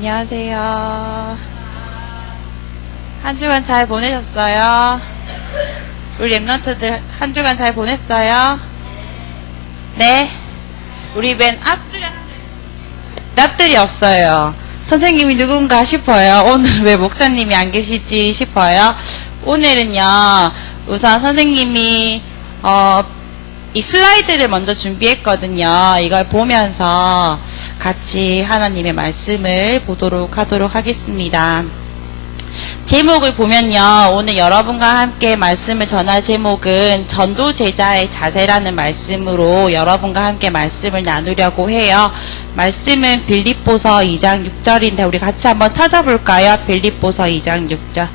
안녕하세요. 한 주간 잘 보내셨어요? 우리 랩런트들 한 주간 잘 보냈어요? 네? 우리 맨 앞줄에 납들이 없어요. 선생님이 누군가 싶어요. 오늘 왜 목사님이 안 계시지 싶어요. 오늘은요, 우선 선생님이 이 슬라이드를 먼저 준비했거든요. 이걸 보면서 같이 하나님의 말씀을 보도록 하도록 하겠습니다. 제목을 보면요, 오늘 여러분과 함께 말씀을 전할 제목은 전도 제자의 자세라는 말씀으로 여러분과 함께 말씀을 나누려고 해요. 말씀은 빌립보서 2장 6절인데 우리 같이 한번 찾아볼까요? 빌립보서 2장 6절.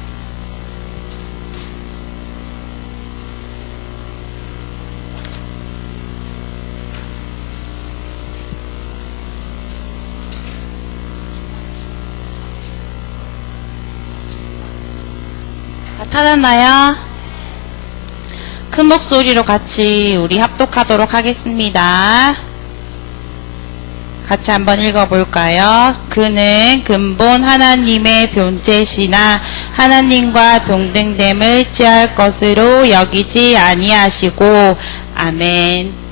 다 찾았나요? 큰 목소리로 같이 우리 합독하도록 하겠습니다. 같이 한번 읽어볼까요? 그는 근본 하나님의 본체시나 하나님과 동등됨을 취할 것으로 여기지 아니하시고. 아멘.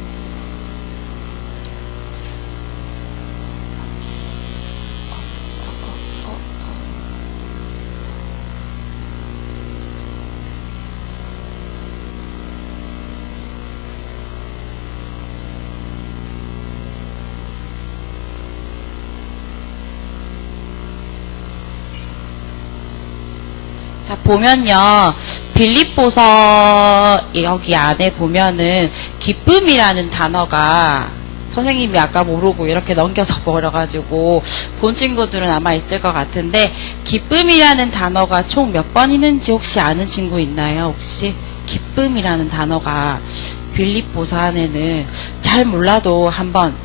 자, 보면요, 빌립보서 여기 안에 보면은 기쁨이라는 단어가 선생님이 아까 모르고 이렇게 넘겨서 버려가지고 본 친구들은 아마 있을 것 같은데, 기쁨이라는 단어가 총 몇 번 있는지 혹시 아는 친구 있나요? 혹시 기쁨이라는 단어가 빌립보서 안에는 잘 몰라도 한번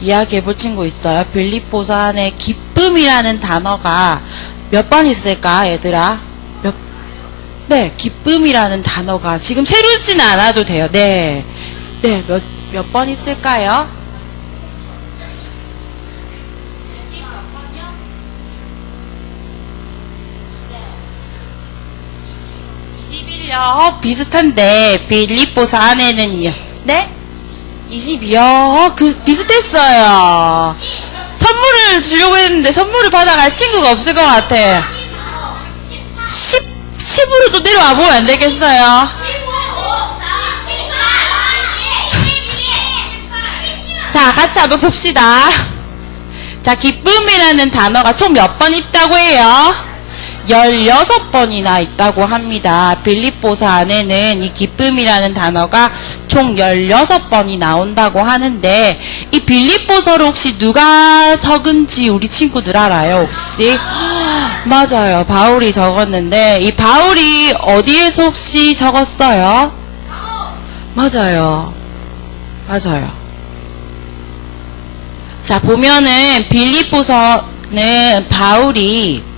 이야기해 볼 친구 있어요? 빌립보서 안에 기쁨이라는 단어가 몇 번 있을까, 얘들아? 네, 기쁨이라는 단어가 지금 세르지는 않아도 돼요. 네, 몇 번 있을까요? 21요. 비슷한데 빌립보서 안에는요. 네? 22요. 비슷했어요. 선물을 주려고 했는데 선물을 받아갈 친구가 없을 것 같아. 10으로 좀 내려와 보면 안 되겠어요? 자, 같이 한번 봅시다. 자, 기쁨이라는 단어가 총 몇 번 있다고 해요? 16번이나 있다고 합니다. 빌립보서 안에는 이 기쁨이라는 단어가 총 16번이 나온다고 하는데, 이 빌립보서를 혹시 누가 적은지 우리 친구들 알아요, 혹시? 맞아요. 바울이 적었는데, 이 바울이 어디에서 혹시 적었어요? 맞아요. 자, 보면은 빌립보서는 바울이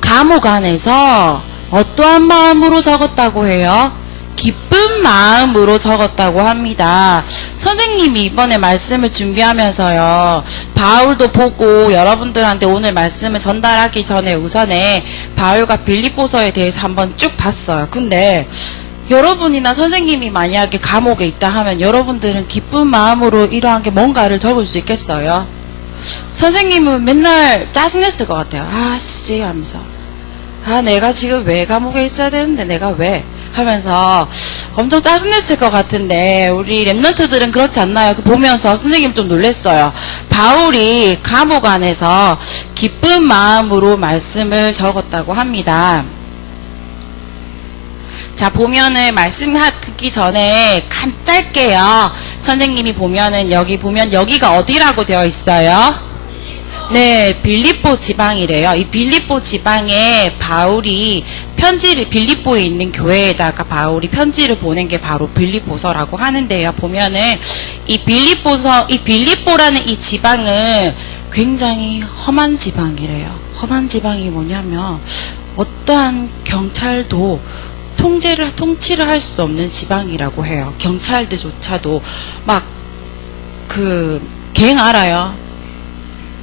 감옥 안에서 어떠한 마음으로 적었다고 해요? 기쁜 마음으로 적었다고 합니다. 선생님이 이번에 말씀을 준비하면서요, 바울도 보고 여러분들한테 오늘 말씀을 전달하기 전에 우선에 바울과 빌립보서에 대해서 한번 쭉 봤어요. 근데 여러분이나 선생님이 만약에 감옥에 있다 하면 여러분들은 기쁜 마음으로 이러한 게 뭔가를 적을 수 있겠어요? 선생님은 맨날 짜증냈을 것 같아요. 아씨 하면서, 내가 지금 왜 감옥에 있어야 되는데 내가 왜 하면서 엄청 짜증냈을 것 같은데, 우리 랩런트들은 그렇지 않나요? 보면서 선생님 좀 놀랬어요. 바울이 감옥 안에서 기쁜 마음으로 말씀을 적었다고 합니다. 자, 보면은 말씀 하기 전에 짧게요. 선생님이 보면은 여기 보면 여기가 어디라고 되어 있어요? 네, 빌립보 지방이래요. 이 빌립보 지방에 바울이 편지를, 빌립보에 있는 교회에다가 바울이 편지를 보낸 게 바로 빌립보서라고 하는데요. 보면은 이 빌립보라는 이 지방은 굉장히 험한 지방이래요. 험한 지방이 뭐냐면 어떠한 경찰도 통치를 할 수 없는 지방이라고 해요. 경찰들조차도 갱 알아요?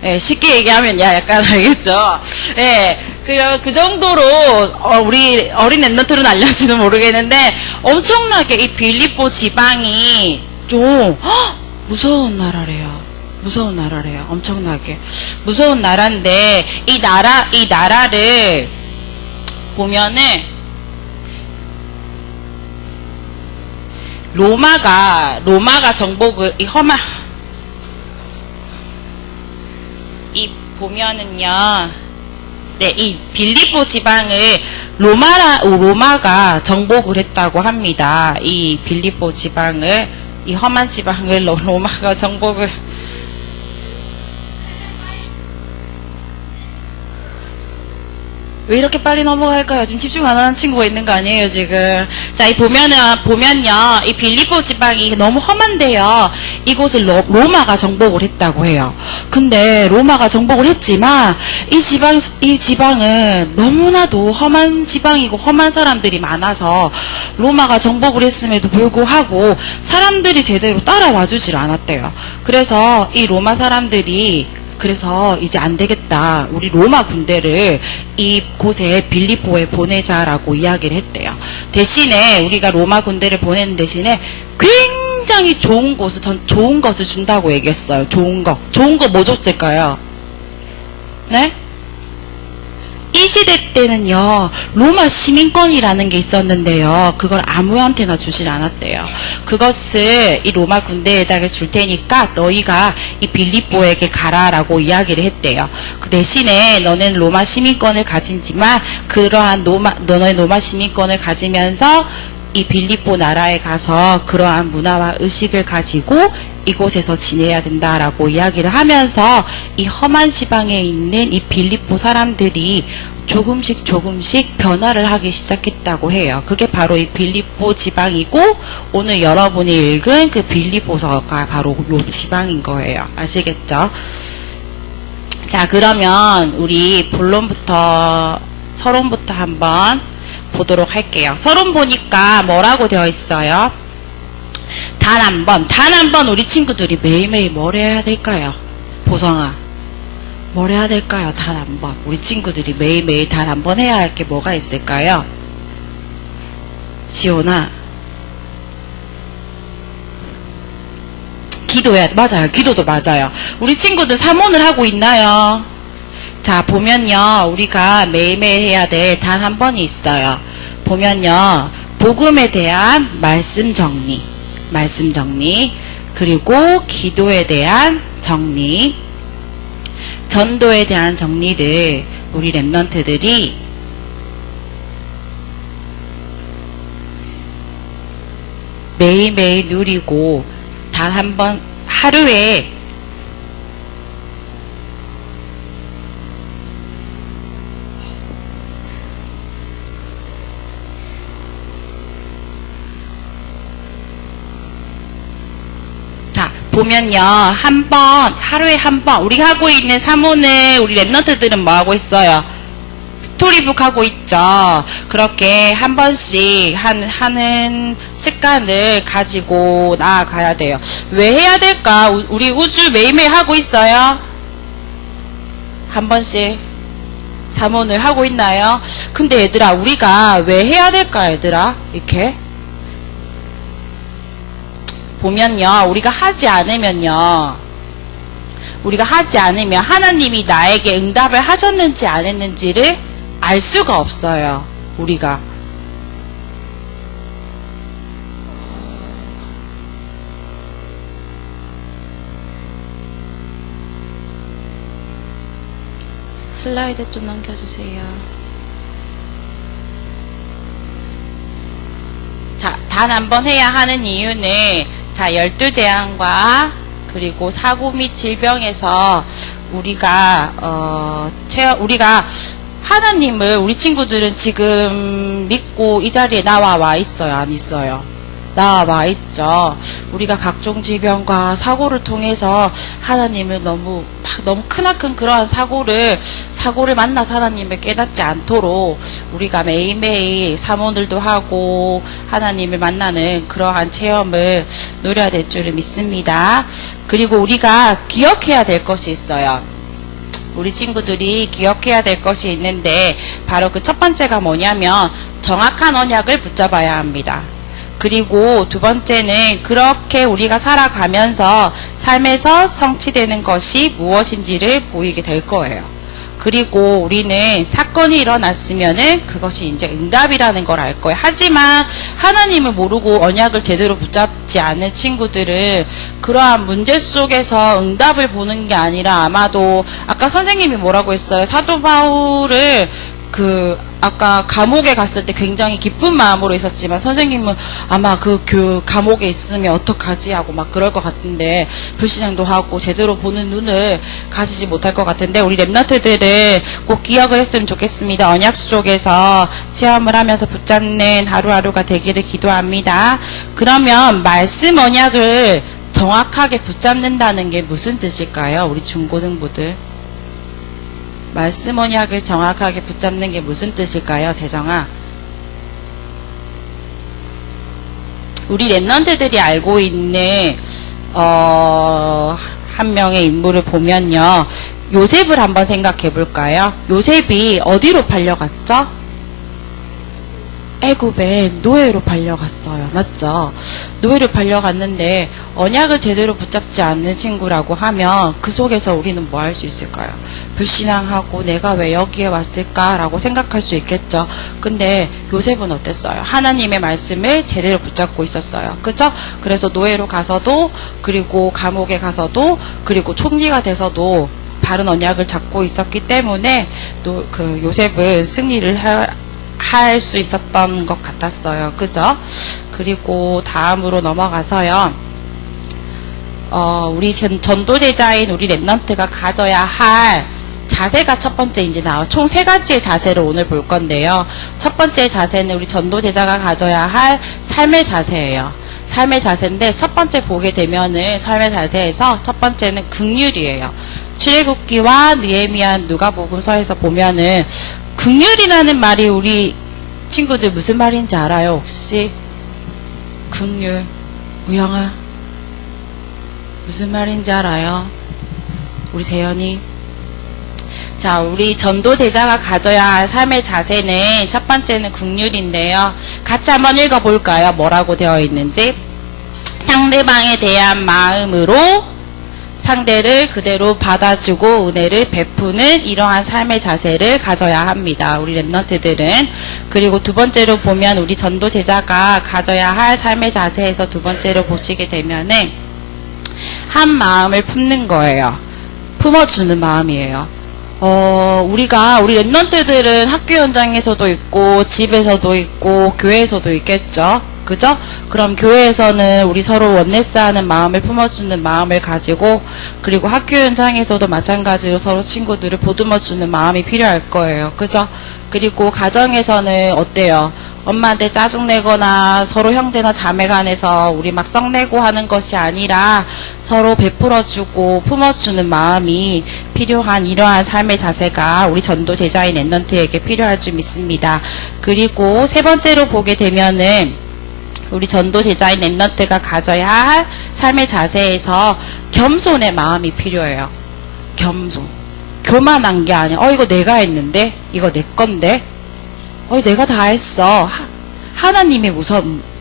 예, 쉽게 얘기하면 약간 알겠죠? 예, 그 정도로 우리 어린 랩런트는 알려지는 모르겠는데 엄청나게 이 빌립보 지방이 좀 무서운 나라래요. 무서운 나라래요. 엄청나게 무서운 나라인데 이 나라를 보면은 로마가 정복을 보면은요, 네, 이 빌립보 지방을 로마가 정복을 했다고 합니다. 이 빌립보 지방을, 이 험한 지방을 로마가 정복을. 왜 이렇게 빨리 넘어갈까요? 지금 집중 안 하는 친구가 있는 거 아니에요, 지금? 자, 보면요, 이 빌립보 지방이 너무 험한데요. 이곳을 로마가 정복을 했다고 해요. 근데 로마가 정복을 했지만, 이 지방은 너무나도 험한 지방이고 험한 사람들이 많아서 로마가 정복을 했음에도 불구하고 사람들이 제대로 따라와 주질 않았대요. 그래서 이 로마 사람들이 그래서 이제 안 되겠다. 우리 로마 군대를 이곳에 빌립보에 보내자라고 이야기를 했대요. 대신에 우리가 로마 군대를 보내는 대신에 굉장히 좋은 것을 준다고 얘기했어요. 좋은 거 뭐 줬을까요? 네? 이 시대 때는요, 로마 시민권이라는 게 있었는데요, 그걸 아무한테나 주질 않았대요. 그것을 이 로마 군대에다가 줄 테니까 너희가 이 빌립보에게 가라라고 이야기를 했대요. 그 대신에 너는 로마 시민권을 가지지만 그러한 너네 로마 시민권을 가지면서 이 빌립보 나라에 가서 그러한 문화와 의식을 가지고 이곳에서 지내야 된다라고 이야기를 하면서 이 험한 지방에 있는 이 빌립보 사람들이 조금씩 변화를 하기 시작했다고 해요. 그게 바로 이 빌립보 지방이고 오늘 여러분이 읽은 그 빌립보서가 바로 이 지방인 거예요. 아시겠죠? 자, 그러면 우리 서론부터 한번 보도록 할게요. 서론 보니까 뭐라고 되어 있어요? 단 한 번 우리 친구들이 매일매일 뭘 해야 될까요? 보성아, 뭘 해야 될까요? 단 한 번. 우리 친구들이 매일매일 단 한 번 해야 할 게 뭐가 있을까요? 지호나, 맞아요. 기도도 맞아요. 우리 친구들 사모를 하고 있나요? 자, 보면요, 우리가 매일매일 해야 될 단 한 번이 있어요. 보면요, 복음에 대한 말씀 정리, 그리고 기도에 대한 정리, 전도에 대한 정리를 우리 랩런트들이 매일매일 누리고 단 한 번 하루에 보면요, 하루에 한 번, 우리가 하고 있는 사모는 우리 랩런트들은 뭐 하고 있어요? 스토리북 하고 있죠. 그렇게 한 번씩 하는 습관을 가지고 나아가야 돼요. 왜 해야 될까? 우리 우주 매일매일 하고 있어요? 한 번씩 사모를 하고 있나요? 근데 얘들아, 우리가 왜 해야 될까, 얘들아? 이렇게? 보면요, 우리가 하지 않으면 하나님이 나에게 응답을 하셨는지 안 했는지를 알 수가 없어요. 우리가. 슬라이드 좀 넘겨주세요. 자, 단 한 번 해야 하는 이유는, 자, 12재앙과 그리고 사고 및 질병에서 우리가 하나님을, 우리 친구들은 지금 믿고 이 자리에 나와 있어요? 안 있어요? 나와 있죠. 우리가 각종 질병과 사고를 통해서 하나님을 너무 크나큰 그러한 사고를 만나서 하나님을 깨닫지 않도록 우리가 매일매일 사모들도 하고 하나님을 만나는 그러한 체험을 누려야 될 줄을 믿습니다. 그리고 우리가 기억해야 될 것이 있어요. 우리 친구들이 기억해야 될 것이 있는데 바로 그 첫 번째가 뭐냐면 정확한 언약을 붙잡아야 합니다. 그리고 두 번째는 그렇게 우리가 살아가면서 삶에서 성취되는 것이 무엇인지를 보이게 될 거예요. 그리고 우리는 사건이 일어났으면은 그것이 이제 응답이라는 걸 알 거예요. 하지만 하나님을 모르고 언약을 제대로 붙잡지 않은 친구들은 그러한 문제 속에서 응답을 보는 게 아니라 아마도 아까 선생님이 뭐라고 했어요? 사도 바울을 아까 감옥에 갔을 때 굉장히 기쁜 마음으로 있었지만 선생님은 아마 그 감옥에 있으면 어떡하지 하고 막 그럴 것 같은데 불신앙도 하고 제대로 보는 눈을 가지지 못할 것 같은데 우리 랩런트들은 꼭 기억을 했으면 좋겠습니다. 언약 속에서 체험을 하면서 붙잡는 하루하루가 되기를 기도합니다. 그러면 말씀 언약을 정확하게 붙잡는다는 게 무슨 뜻일까요? 우리 중고등부들. 말씀 언약을 정확하게 붙잡는 게 무슨 뜻일까요, 재정아? 우리 랩런트들이 알고 있는 한 명의 인물을 보면요, 요셉을 한번 생각해 볼까요? 요셉이 어디로 팔려갔죠? 애굽에 노예로 팔려갔어요. 맞죠? 노예로 팔려갔는데 언약을 제대로 붙잡지 않는 친구라고 하면 그 속에서 우리는 뭐 할 수 있을까요? 불신앙하고 내가 왜 여기에 왔을까라고 생각할 수 있겠죠. 근데 요셉은 어땠어요? 하나님의 말씀을 제대로 붙잡고 있었어요. 그죠? 그래서 노예로 가서도, 그리고 감옥에 가서도, 그리고 총리가 돼서도 바른 언약을 잡고 있었기 때문에 그 요셉은 승리를 할 수 있었던 것 같았어요. 그죠? 그리고 다음으로 넘어가서요. 우리 전도제자인 우리 랩런트가 가져야 할 자세가 첫 번째 이제 나와요. 총 3가지의 자세를 오늘 볼 건데요. 첫 번째 자세는 우리 전도제자가 가져야 할 삶의 자세예요. 삶의 자세인데 첫 번째 보게 되면은 삶의 자세에서 첫 번째는 긍휼이에요. 출애굽기와 느헤미야 누가복음서에서 보면은 긍휼이라는 말이 우리 친구들 무슨 말인지 알아요? 혹시? 긍휼, 우영아 무슨 말인지 알아요? 우리 세연이. 자, 우리 전도 제자가 가져야 할 삶의 자세는 첫 번째는 긍휼인데요. 같이 한번 읽어볼까요? 뭐라고 되어 있는지. 상대방에 대한 마음으로 상대를 그대로 받아주고 은혜를 베푸는 이러한 삶의 자세를 가져야 합니다. 우리 랩런트들은. 그리고 두 번째로 보면 우리 전도 제자가 가져야 할 삶의 자세에서 두 번째로 보시게 되면은 한 마음을 품는 거예요. 품어주는 마음이에요. 우리 랩런트들은 학교 현장에서도 있고, 집에서도 있고, 교회에서도 있겠죠? 그죠? 그럼 교회에서는 우리 서로 원네스 하는 마음을 품어주는 마음을 가지고, 그리고 학교 현장에서도 마찬가지로 서로 친구들을 보듬어주는 마음이 필요할 거예요. 그죠? 그리고 가정에서는 어때요? 엄마한테 짜증내거나 서로 형제나 자매 간에서 우리 막 썩내고 하는 것이 아니라 서로 베풀어주고 품어주는 마음이 필요한 이러한 삶의 자세가 우리 전도 제자인 랩런트에게 필요할 줄 믿습니다. 그리고 세 번째로 보게 되면은 우리 전도 제자인 랩런트가 가져야 할 삶의 자세에서 겸손의 마음이 필요해요. 겸손. 교만한 게 아니야. 이거 내가 했는데? 이거 내 건데? 내가 다 했어. 하나님의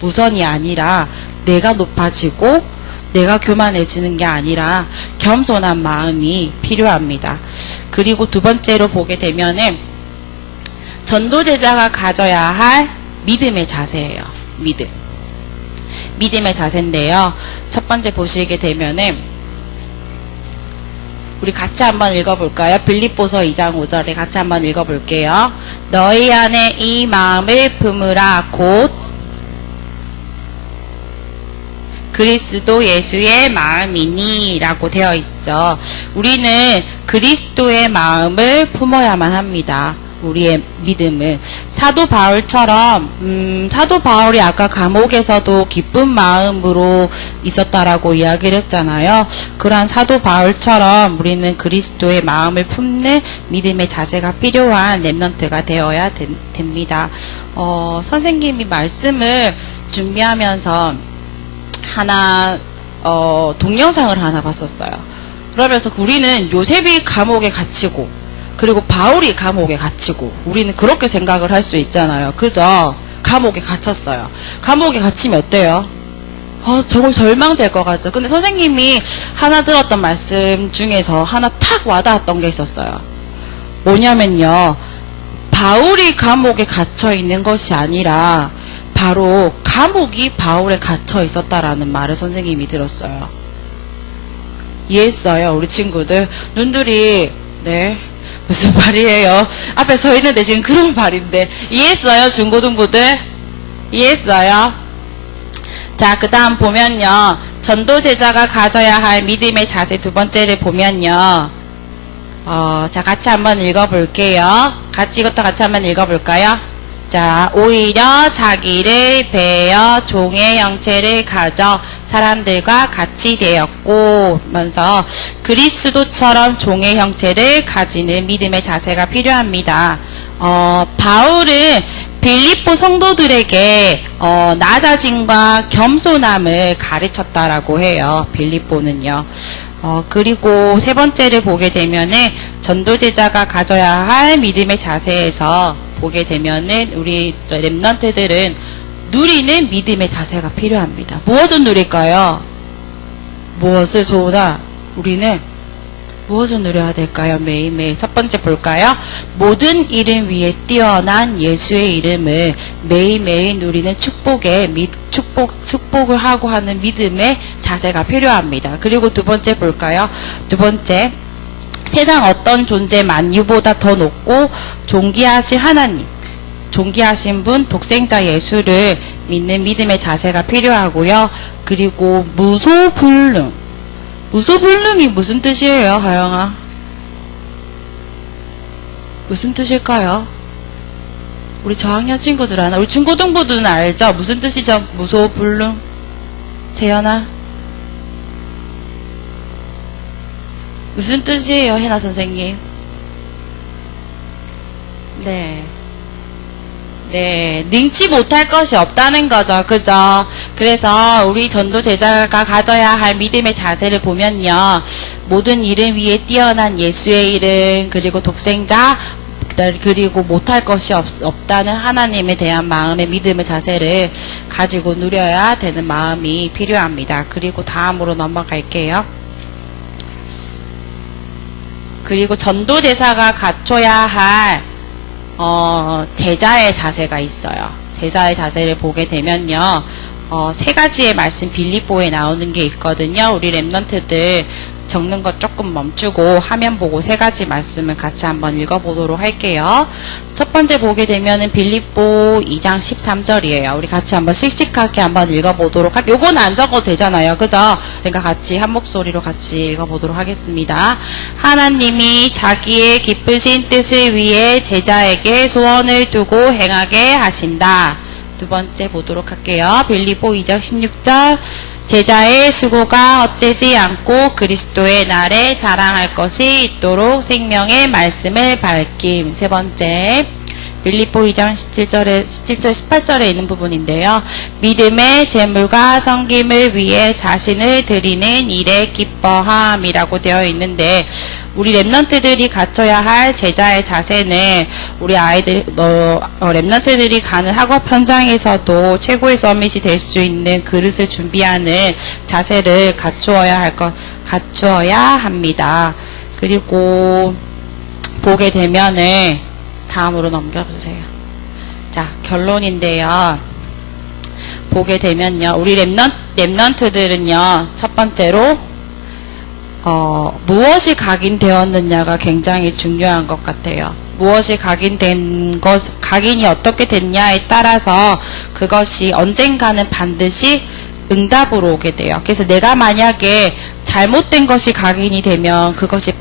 무선이 아니라 내가 높아지고 내가 교만해지는 게 아니라 겸손한 마음이 필요합니다. 그리고 두 번째로 보게 되면은 전도제자가 가져야 할 믿음의 자세예요. 믿음의 자세인데요. 첫 번째 보시게 되면은 우리 같이 한번 읽어볼까요? 빌립보서 2장 5절에 같이 한번 읽어볼게요. 너희 안에 이 마음을 품으라 곧 그리스도 예수의 마음이니 라고 되어 있죠. 우리는 그리스도의 마음을 품어야만 합니다. 우리의 믿음은 사도 바울처럼 사도 바울이 아까 감옥에서도 기쁜 마음으로 있었다라고 이야기를 했잖아요. 그러한 사도 바울처럼 우리는 그리스도의 마음을 품는 믿음의 자세가 필요한 랩런트가 되어야 됩니다. 선생님이 말씀을 준비하면서 하나 동영상을 하나 봤었어요. 그러면서 우리는 요셉이 감옥에 갇히고 그리고 바울이 감옥에 갇히고 우리는 그렇게 생각을 할 수 있잖아요. 그죠? 감옥에 갇혔어요. 감옥에 갇히면 어때요? 정말 절망될 것 같죠. 근데 선생님이 하나 들었던 말씀 중에서 하나 탁 와닿았던 게 있었어요. 뭐냐면요. 바울이 감옥에 갇혀 있는 것이 아니라 바로 감옥이 바울에 갇혀 있었다라는 말을 선생님이 들었어요. 이해했어요? 우리 친구들. 눈들이 네 무슨 말이에요? 앞에 서 있는데 지금 그런 말인데 이해했어요? 중고등부들? 이해했어요? 자, 그 다음 보면요. 전도 제자가 가져야 할 믿음의 자세 두 번째를 보면요. 자, 같이 한번 읽어볼게요. 이것도 같이 한번 읽어볼까요? 자, 오히려 자기를 베어 종의 형체를 가져 사람들과 같이 되었고, 면서 그리스도처럼 종의 형체를 가지는 믿음의 자세가 필요합니다. 바울은 빌립보 성도들에게 낮아짐과 겸손함을 가르쳤다라고 해요. 빌립보는요. 그리고 세 번째를 보게 되면은 전도제자가 가져야 할 믿음의 자세에서 보게 되면은 우리 렘넌트들은 누리는 믿음의 자세가 필요합니다. 무엇을 누릴까요? 무엇을 소원아? 우리는 무엇을 누려야 될까요? 매일매일. 첫 번째 볼까요? 모든 이름 위에 뛰어난 예수의 이름을 매일매일 누리는 축복을 하고 하는 믿음의 자세가 필요합니다. 그리고 두 번째 볼까요? 두 번째, 세상 어떤 존재 만유보다 더 높고 존귀하신 하나님, 존귀하신 분, 독생자 예수를 믿는 믿음의 자세가 필요하고요. 그리고 무소불능. 무소불능이 무슨 뜻이에요, 하영아? 무슨 뜻일까요? 우리 저학년 친구들 하나, 우리 중고등부들은 알죠? 무슨 뜻이죠? 무소불능? 세연아? 무슨 뜻이에요, 해나 선생님? 네, 능치 못할 것이 없다는 거죠. 그죠? 그래서 우리 전도 제자가 가져야 할 믿음의 자세를 보면요. 모든 이름 위에 뛰어난 예수의 이름, 그리고 독생자, 그리고 못할 것이 없다는 하나님에 대한 마음의 믿음의 자세를 가지고 누려야 되는 마음이 필요합니다. 그리고 다음으로 넘어갈게요. 그리고 전도 제사가 갖춰야 할 제자의 자세가 있어요. 제자의 자세를 보게 되면요. 세 가지의 말씀 빌립보에 나오는 게 있거든요. 우리 렘넌트들 적는 것 조금 멈추고 화면 보고 세 가지 말씀을 같이 한번 읽어보도록 할게요. 첫 번째 보게 되면은 빌립보 2장 13절이에요. 우리 같이 한번 씩씩하게 한번 읽어보도록 할게요. 요건 안 적어도 되잖아요. 그죠? 그러니까 같이 한 목소리로 같이 읽어보도록 하겠습니다. 하나님이 자기의 기쁘신 뜻을 위해 제자에게 소원을 두고 행하게 하신다. 두 번째 보도록 할게요. 빌립보 2장 16절. 제자의 수고가 헛되지 않고 그리스도의 날에 자랑할 것이 있도록 생명의 말씀을 밝힘. 세 번째, 빌립보 2장 17절, 18절에 있는 부분인데요. 믿음의 재물과 섬김을 위해 자신을 드리는 일에 기뻐함이라고 되어 있는데, 우리 렘넌트들이 갖춰야 할 제자의 자세는 우리 아이들, 렘넌트들이 가는 학업 현장에서도 최고의 서밋이 될 수 있는 그릇을 준비하는 자세를 갖추어야 합니다. 그리고 보게 되면은 다음으로 넘겨주세요. 자, 결론인데요. 보게 되면요. 우리 렘넌트들은요. 첫 번째로 무엇이 각인되었느냐가 굉장히 중요한 것 같아요. 무엇이 각인이 어떻게 됐냐에 따라서 그것이 언젠가는 반드시 응답으로 오게 돼요. 그래서 내가 만약에 잘못된 것이 각인이 되면 그것이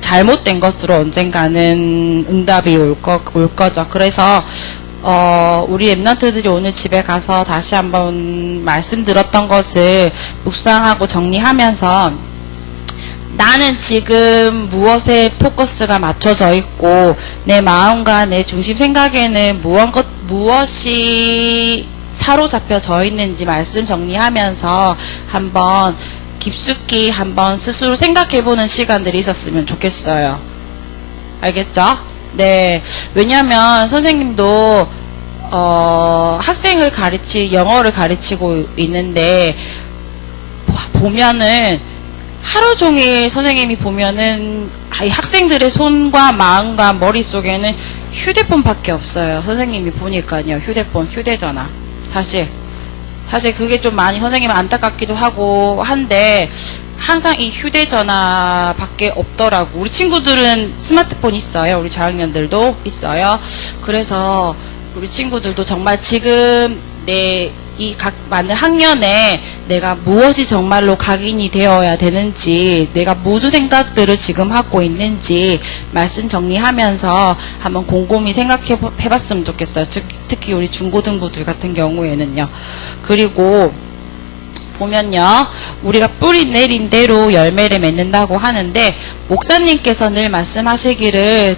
잘못된 것으로 언젠가는 응답이 올 거죠. 그래서 우리 렘넌트들이 오늘 집에 가서 다시 한번 말씀 들었던 것을 묵상하고 정리하면서 나는 지금 무엇에 포커스가 맞춰져 있고 내 마음과 내 중심 생각에는 무엇이 사로잡혀져 있는지 말씀 정리하면서 한번 깊숙이 한번 스스로 생각해보는 시간들이 있었으면 좋겠어요. 알겠죠? 네. 왜냐면 선생님도 학생을 영어를 가르치고 있는데 보면은 하루 종일 선생님이 보면은 이 학생들의 손과 마음과 머릿속에는 휴대폰밖에 없어요. 선생님이 보니까요. 휴대전화. 사실 그게 좀 많이 선생님 안타깝기도 하고 한데 항상 이 휴대전화밖에 없더라고. 우리 친구들은 스마트폰 있어요. 우리 저학년들도 있어요. 그래서 우리 친구들도 정말 지금 이 각 많은 학년에 내가 무엇이 정말로 각인이 되어야 되는지, 내가 무슨 생각들을 지금 하고 있는지 말씀 정리하면서 한번 곰곰이 생각해봤으면 좋겠어요. 특히 우리 중고등부들 같은 경우에는요. 그리고 보면요, 우리가 뿌리 내린 대로 열매를 맺는다고 하는데 목사님께서 늘 말씀하시기를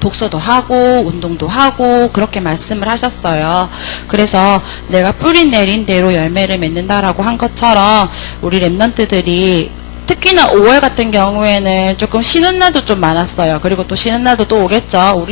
독서도 하고 운동도 하고 그렇게 말씀을 하셨어요. 그래서 내가 뿌리 내린 대로 열매를 맺는다라고 한 것처럼 우리 랩런트들이 특히나 5월 같은 경우에는 조금 쉬는 날도 좀 많았어요. 그리고 또 쉬는 날도 또 오겠죠.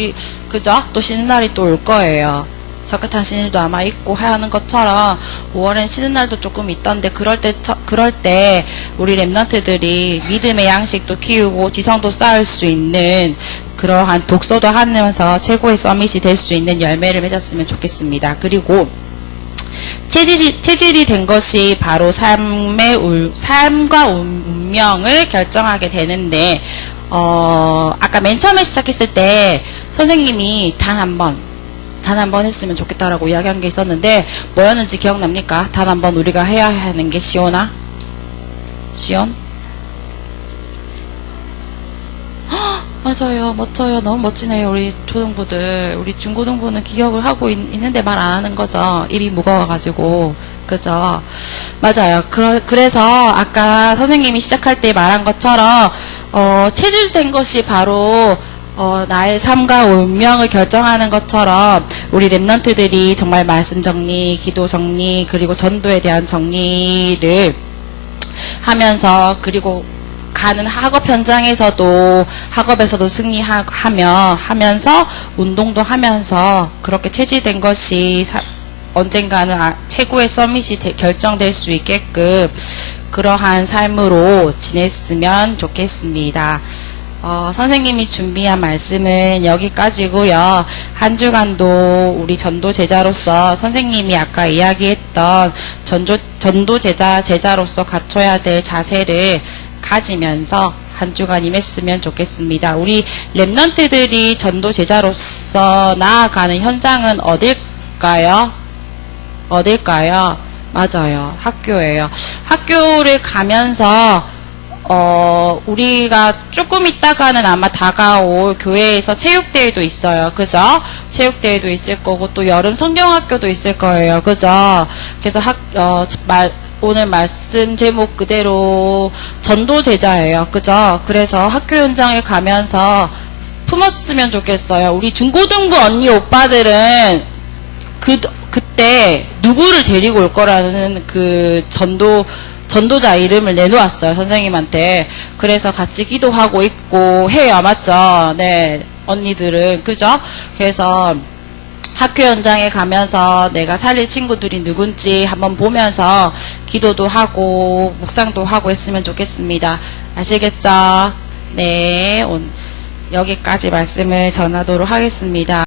그죠? 또 쉬는 날이 또 올 거예요. 석가탄신 일도 아마 있고 하는 것처럼 5월엔 쉬는 날도 조금 있던데 그럴 때 우리 랩런트들이 믿음의 양식도 키우고 지성도 쌓을 수 있는 그러한 독서도 하면서 최고의 서밋이 될 수 있는 열매를 맺었으면 좋겠습니다. 그리고 체질이 된 것이 바로 삶과 운명을 결정하게 되는데 아까 맨 처음에 시작했을 때 선생님이 단 한 번 했으면 좋겠다라고 이야기한 게 있었는데 뭐였는지 기억납니까? 단 한 번 우리가 해야 하는 게 시온? 맞아요. 멋져요. 너무 멋지네요. 우리 초등부들. 우리 중고등부는 기억을 하고 있는데 말 안 하는 거죠. 입이 무거워가지고. 그죠? 맞아요. 그래서 아까 선생님이 시작할 때 말한 것처럼 체질된 것이 바로 나의 삶과 운명을 결정하는 것처럼 우리 랩런트들이 정말 말씀 정리, 기도 정리, 그리고 전도에 대한 정리를 하면서 그리고 가는 학업 현장에서도 학업에서도 하면서 운동도 하면서 그렇게 체질된 것이 언젠가는 최고의 서밋이 결정될 수 있게끔 그러한 삶으로 지냈으면 좋겠습니다. 선생님이 준비한 말씀은 여기까지고요. 한 주간도 우리 전도 제자로서 선생님이 아까 이야기했던 전도 제자로서 갖춰야 될 자세를 가지면서 한 주간 임했으면 좋겠습니다. 우리 랩런트들이 전도 제자로서 나아가는 현장은 어딜까요? 맞아요. 학교예요. 학교를 가면서 우리가 조금 있다가는 아마 다가올 교회에서 체육대회도 있어요. 그죠? 체육대회도 있을 거고, 또 여름 성경학교도 있을 거예요. 그죠? 그래서 오늘 말씀 제목 그대로 전도제자예요. 그죠? 그래서 학교 현장에 가면서 품었으면 좋겠어요. 우리 중고등부 언니 오빠들은 그때 누구를 데리고 올 거라는 그 전도자 이름을 내놓았어요. 선생님한테. 그래서 같이 기도하고 있고 해요. 맞죠? 네. 언니들은. 그죠? 그래서 학교 현장에 가면서 내가 살릴 친구들이 누군지 한번 보면서 기도도 하고 묵상도 하고 했으면 좋겠습니다. 아시겠죠? 네. 여기까지 말씀을 전하도록 하겠습니다.